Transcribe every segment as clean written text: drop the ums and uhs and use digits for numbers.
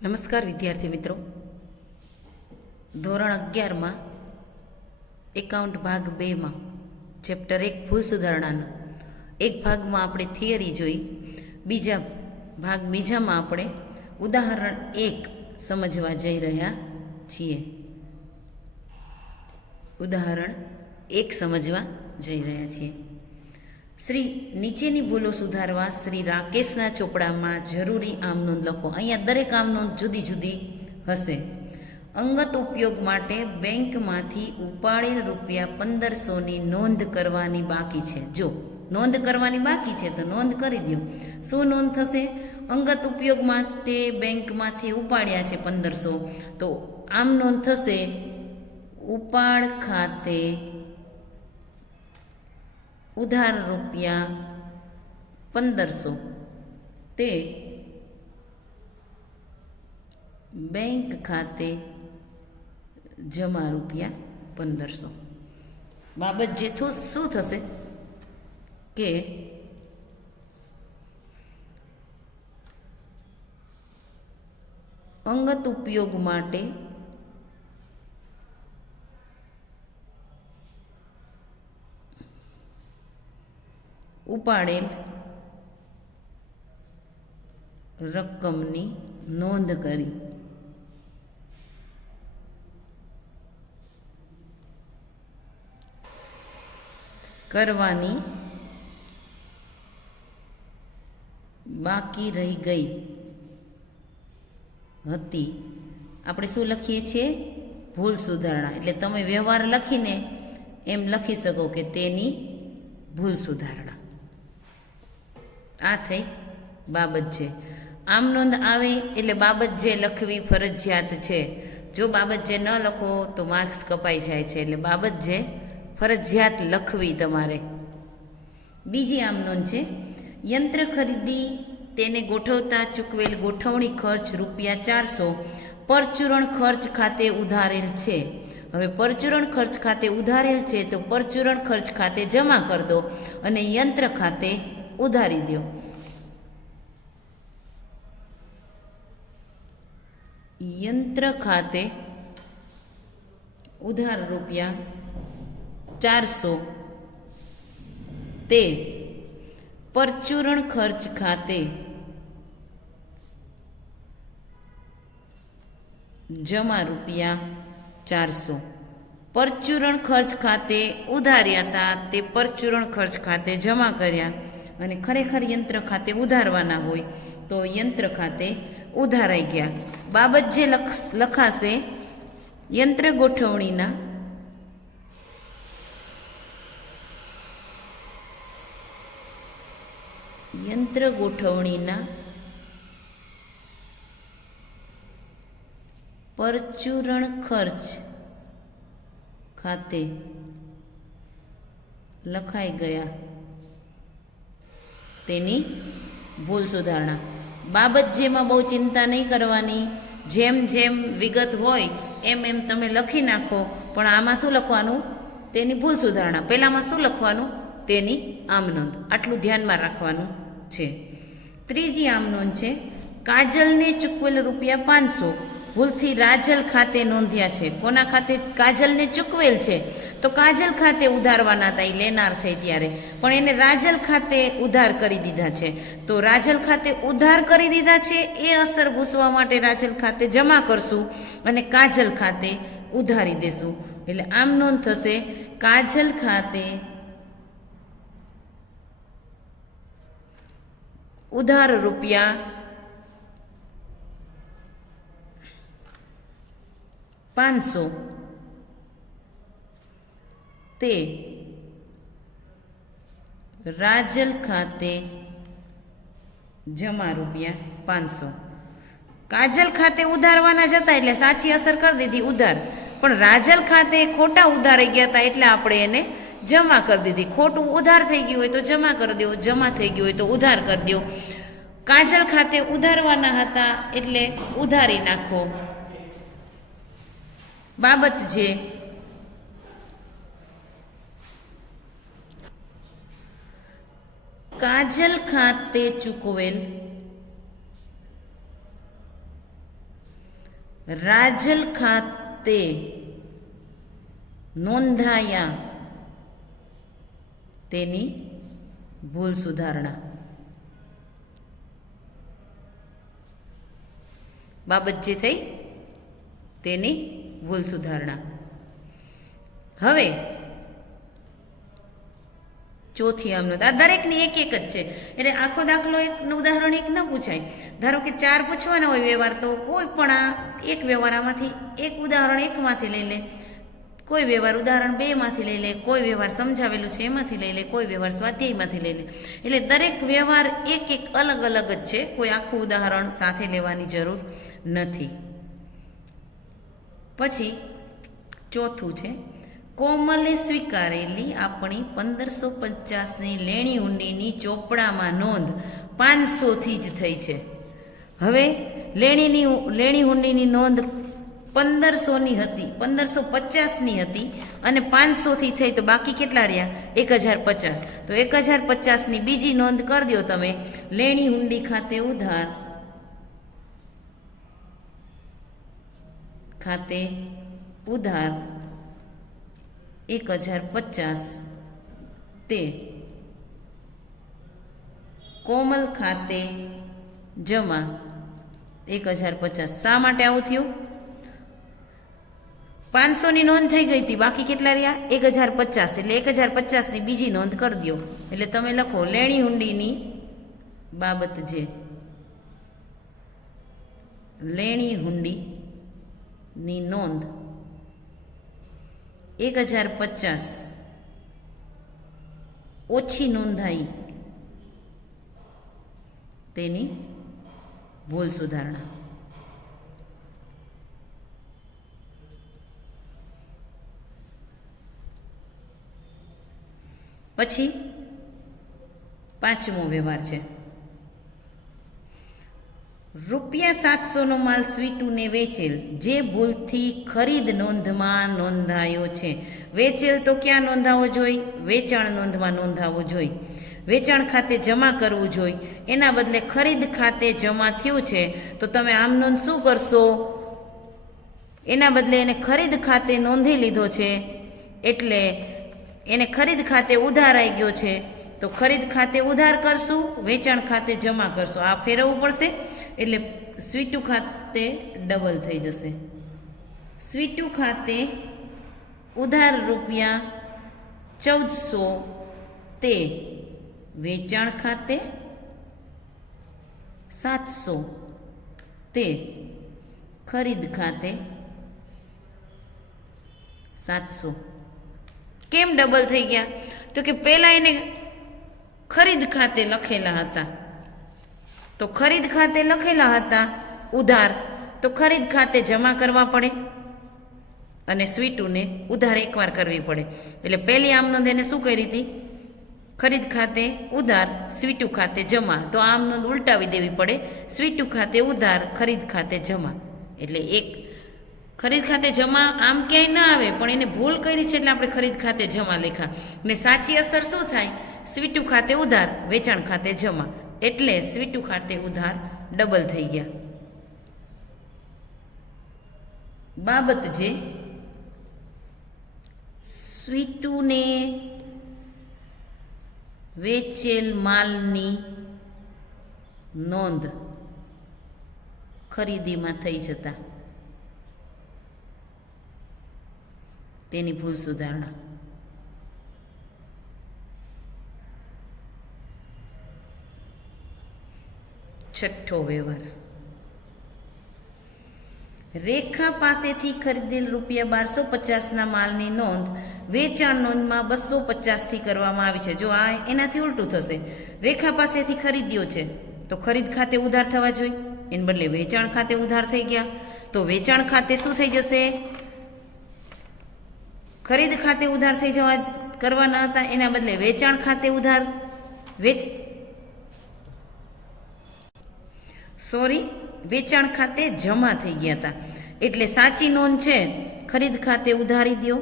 નમસ્કાર વિદ્યાર્થી મિત્રો, ધોરણ 11માં એકાઉન્ટ ભાગ 2માં ચેપ્ટર 1 ભૂલ સુધારણાનો એક ભાગમાં આપણે થિયરી જોઈ. બીજામાં આપણે ઉદાહરણ 1 સમજવા જઈ રહ્યા છીએ. નીચેની ભૂલો સુધારવા શ્રી રાકેશના ચોપડામાં જરૂરી આમ નોંધ લખો. અહીંયા દરેક આમ નોંધ જુદી જુદી હશે. અંગત ઉપયોગ માટે બેંકમાંથી ઉપાડેલ રૂપિયા 1500ની નોંધ કરવાની બાકી છે. જો નોંધ કરવાની બાકી છે તો નોંધ કરી દો. શું નોંધ થશે? અંગત ઉપયોગ માટે બેંકમાંથી ઉપાડ્યા છે 1500, તો આમ નોંધ થશે ઉપાડ ખાતે ઉધાર રૂપિયા 1500 તે બેંક ખાતે જમા રૂપિયા 1500. બાબત જે શું થશે કે અંગત ઉપયોગ માટે ઉપાડેલ રકમની નોંધ કરવાની બાકી રહી ગઈ હતી. આપણે શું લખીએ છીએ? ભૂલ સુધારણા. એટલે તમે વ્યવહાર લખીને એમ લખી શકો કે તેની ભૂલ સુધારણા. આ થઈ બાબત છે. આમ નોંધ આવે એટલે બાબત જે લખવી ફરજિયાત છે. જો બાબત જે ન લખો તો માર્ક્સ કપાઈ જાય છે. એટલે બાબત જે ફરજિયાત લખવી તમારે. બીજી આમ નોંધ છે, યંત્ર ખરીદી તેને ગોઠવતા ચૂકવેલ ગોઠવણી ખર્ચ રૂપિયા 400 પરચુરણ ખર્ચ ખાતે ઉધારેલ છે. હવે પરચુરણ ખર્ચ ખાતે ઉધારેલ છે તો પરચુરણ ખર્ચ ખાતે જમા કરી દો અને યંત્ર ખાતે ઉધારી દો. યંત્ર ખાતે ઉધાર રૂપિયા 400 તે પરચુરણ ખર્ચ ખાતે જમા રૂપિયા 400. પરચુરણ ખર્ચ ખાતે ઉધાર્યા હતા તે પરચુરણ ખર્ચ ખાતે જમા કર્યા અને ખરેખર યંત્ર ખાતે ઉધારવાના હોય તો યંત્ર ખાતે ઉધારાઈ ગયા. બાબત જે લખાશે યંત્ર ગોઠવણીના પરચુરણ ખર્ચ ખાતે લખાઈ ગયા તેની ભૂલ સુધારણા. બાબત જેમાં બહુ ચિંતા નહીં કરવાની. જેમ જેમ વિગત હોય એમ એમ તમે લખી નાખો. પણ આમાં શું લખવાનું? તેની ભૂલ સુધારણા. પહેલામાં શું લખવાનું? તેની આમ નોંધ. આટલું ધ્યાનમાં રાખવાનું છે. ત્રીજી આમ નોંધ છે, કાજલને ચૂકવેલ રૂપિયા 500 ભૂલથી રાજલ ખાતે નોંધ્યા છે. કોના ખાતે? કાજલને ચૂકવેલ છે તો કાજલ ખાતે ઉધારવાના હતા, એ લેનાર થઈ ત્યારે, પણ એને રાજલ ખાતે ઉધાર કરી દીધા છે. તો રાજલ ખાતે ઉધાર કરી દીધા છે એ અસર ભૂસવા માટે રાજલ ખાતે જમા કરશું અને કાજલ ખાતે ઉધારી દેશું. એટલે આમ નોંધ થશે કાજલ ખાતે ઉધાર રૂપિયા 500 તે રાજલ ખાતે જમા રૂપિયા 500. કાજલ ખાતે ઉધારવાના જતા એટલે સાચી અસર કરી દીધી ઉધાર, પણ રાજલ ખાતે ખોટા ઉધારાઈ ગયા હતા એટલે આપણે એને જમા કરી દીધી. ખોટું ઉધાર થઈ ગયું હોય તો જમા કરી દો, જમા થઈ ગયું હોય તો ઉધાર કરી દો. કાજલ ખાતે ઉધારવાના હતા એટલે ઉધારી નાખો. બાબત જે કાજલ ખાતે ચૂકવેલ રાજલ ખાતે નોંધાયા તેની ભૂલ સુધારણા. બાબત જે થઈ તેની ભૂલ સુધારણા. હવે ચોથી આમનો આ દરેકની એક એક જ છે, એટલે આખો દાખલો એકનું ઉદાહરણ એક ન પૂછાય. ધારો કે 4 પૂછવાના હોય વ્યવહાર, તો કોઈ પણ આ એક વ્યવહાર આમાંથી એક ઉદાહરણ એકમાંથી લઈ લે, કોઈ વ્યવહાર ઉદાહરણ 2માંથી લઈ લે, કોઈ વ્યવહાર સમજાવેલું છે એમાંથી લઈ લે, કોઈ વ્યવહાર સ્વાધ્યાયમાંથી લઈ લે. એટલે દરેક વ્યવહાર એક એક અલગ અલગ જ છે, કોઈ આખું ઉદાહરણ સાથે લેવાની જરૂર નથી. પછી ચોથું છે, કોમલે સ્વીકારેલી આપણી 1550ની લેણી હુંડીની ચોપડામાં નોંધ 500થી જ થઈ છે. હવે લેણી હુંડીની નોંધ 1500ની હતી, 1550ની હતી અને 500થી થઈ, તો બાકી કેટલા રહ્યા? 1050. તો 1050ની બીજી નોંધ કરી દો તમે. લેણી હુંડી ખાતે ઉધાર ખાતે ઉધાર 1050 તે કોમલ ખાતે જમા 1050. શા માટે આવું થયું? 500ની નોંધ થઈ ગઈ હતી, બાકી કેટલા રહ્યા? 1050. એટલે 1050ની બીજી નોંધ કરી દો. એટલે તમે લખો લેણી હુંડીની બાબત જે લેણી હુંડીની નોંધ 1050 ઓછી નોંધાઈ તેની ભૂલ સુધારણા. પછી 5મો વ્યવહાર છે, ₹700નો માલ સ્વીટુને વેચેલ જે ભૂલથી ખરીદ નોંધમાં નોંધાયો છે. વેચેલ તો ક્યાં નોંધાવો જોઈએ? વેચાણ નોંધમાં નોંધાવો જોઈએ. વેચાણ ખાતે જમા કરવું જોઈએ, એના બદલે ખરીદ ખાતે જમા થયું છે. તો તમે આમ નોંધ શું કરશો? એના બદલે એને ખરીદ ખાતે નોંધી લીધો છે, એટલે એને ખરીદ ખાતે ઉધાર આવી ગયો છે. તો ખરીદ ખાતે ઉધાર કરશું, વેચાણ ખાતે જમા કરશું. આ ફેરવવું પડશે, એટલે સ્વીટુ ખાતે ડબલ થઈ જશે. સ્વીટુ ખાતે ઉધાર ₹1400 તે વેચાણ ખાતે 700 તે ખરીદ ખાતે 700. કેમ ડબલ થઈ ગયા? તો કે પહેલાં એને ખરીદ ખાતે લખેલા હતા, તો ખરીદ ખાતે લખેલા હતા ઉધાર, તો ખરીદ ખાતે જમા કરવા પડે અને સ્વીટુને ઉધાર એકવાર કરવી પડે. એટલે પહેલી આમ નોંધ એને શું કરી હતી? ખરીદ ખાતે ઉધાર, સ્વીટુ ખાતે જમા. તો આમ નોંધ ઉલટાવી દેવી પડે, સ્વીટુ ખાતે ઉધાર, ખરીદ ખાતે જમા. એટલે એક ખરીદ ખાતે જમા આમ ક્યાંય ના આવે, પણ એને ભૂલ કરી છે એટલે આપણે ખરીદ ખાતે જમા લખ્યા. ને સાચી અસર શું થાય? સ્વીટુ ખાતે ઉધાર, વેચાણ ખાતે જમા. એટલે સ્વીટુ ખાતે ઉધાર ડબલ થઈ ગયા. બાબત જે સ્વીટુને વેચેલ માલની નોંધ ખરીદીમાં થઈ જતા તેની ભૂલ સુધારણા. છઠ્ઠો વ્યવહાર, રેખા પાસેથી ખરીદેલ ₹1250ના માલની નોંધ વેચાણ નોંધમાં 250થી કરવામાં આવી છે. જો આ એનાથી ઉલટું થશે. રેખા પાસેથી ખરીદ્યો છે તો ખરીદ ખાતે ઉધાર થવા જોઈએ, એને બદલે વેચાણ ખાતે ઉધાર થઈ ગયા. તો વેચાણ ખાતે શું થઈ જશે? ખરીદ ખાતે ઉધાર થઈ જવા કરવાના હતા, એના બદલે વેચાણ ખાતે ઉધાર વેચાણ ખાતે જમા થઈ ગયા હતા. એટલે સાચી નોંધ છે ખરીદ ખાતે ઉધારી દો,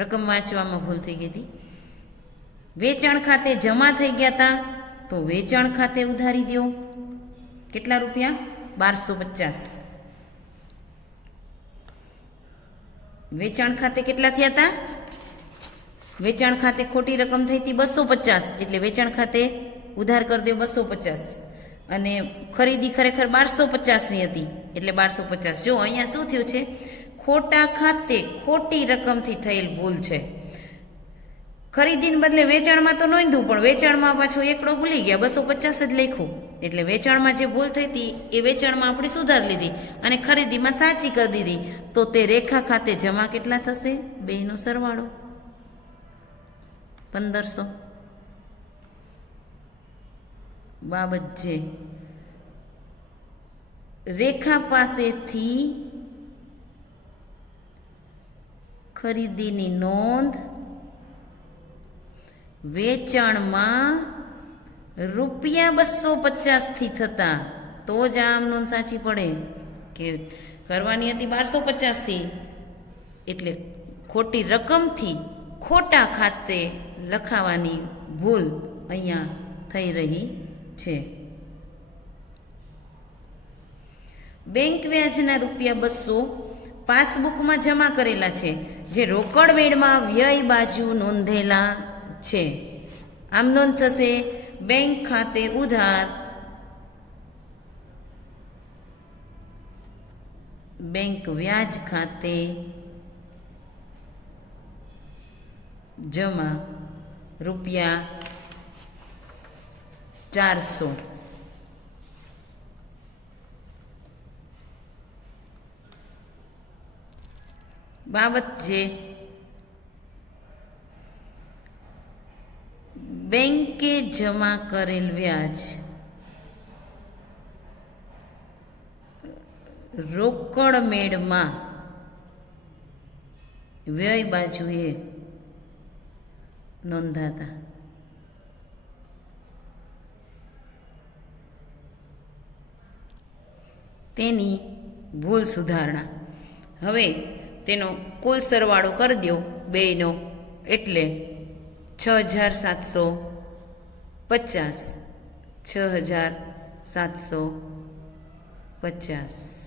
રકમ વાંચવામાં ભૂલ થઈ ગઈ હતી. વેચાણ ખાતે જમા થઈ ગયા હતા તો વેચાણ ખાતે ઉધારી દો. કેટલા રૂપિયા? 1250. વેચાણ ખાતે કેટલા થયા હતા? વેચાણ ખાતે ખોટી રકમ થઈ હતી 250, એટલે વેચાણ ખાતે ઉધાર કરી દો 250, અને ખરીદી ખરેખર 1250ની હતી, એટલે 1250. જો અહીંયા શું થયું છે? ખોટા ખાતે ખોટી રકમથી થયેલ ભૂલ છે. ખરીદીને બદલે વેચાણમાં તો નોંધવું, પણ વેચાણમાં પાછો એકડો ભૂલી ગયા, 250 જ લખ્યું. એટલે વેચાણમાં જે ભૂલ થઈ હતી એ વેચાણમાં આપણે સુધારી લીધી અને ખરીદીમાં સાચી કરી દીધી. તો તે રેખા ખાતે જમા કેટલા થશે? બેયનો સરવાળો 1500. બાબત જે રેખા પાસેથી ખરીદીની નોંધ વેચાણમાં ₹250થી થતા, તો જ આમ નોંધ સાચી પડે કે કરવાની હતી 1250થી, એટલે ખોટી રકમથી ખોટા ખાતે લખાવાની ભૂલ અહીંયા થઈ રહી છે. બેંક વ્યાજના ₹200 પાસબુકમાં જમા કરેલા છે, જે રોકડ મેળમાં વ્યય બાજુ નોંધેલા છે. આમ નોંધ થશે બેંક ખાતે ઉધાર, બેંક વ્યાજ ખાતે જમા ₹400. બાબત જે બેંકે જમા કરેલ વ્યાજ રોકડ મેળમાં વ્યય બાજુએ નોંધાતા. તેની ભૂલ સુધારણા. હવે તેનો કુલ સરવાળો કરી દો બેયનો, એટલે 6750. 6750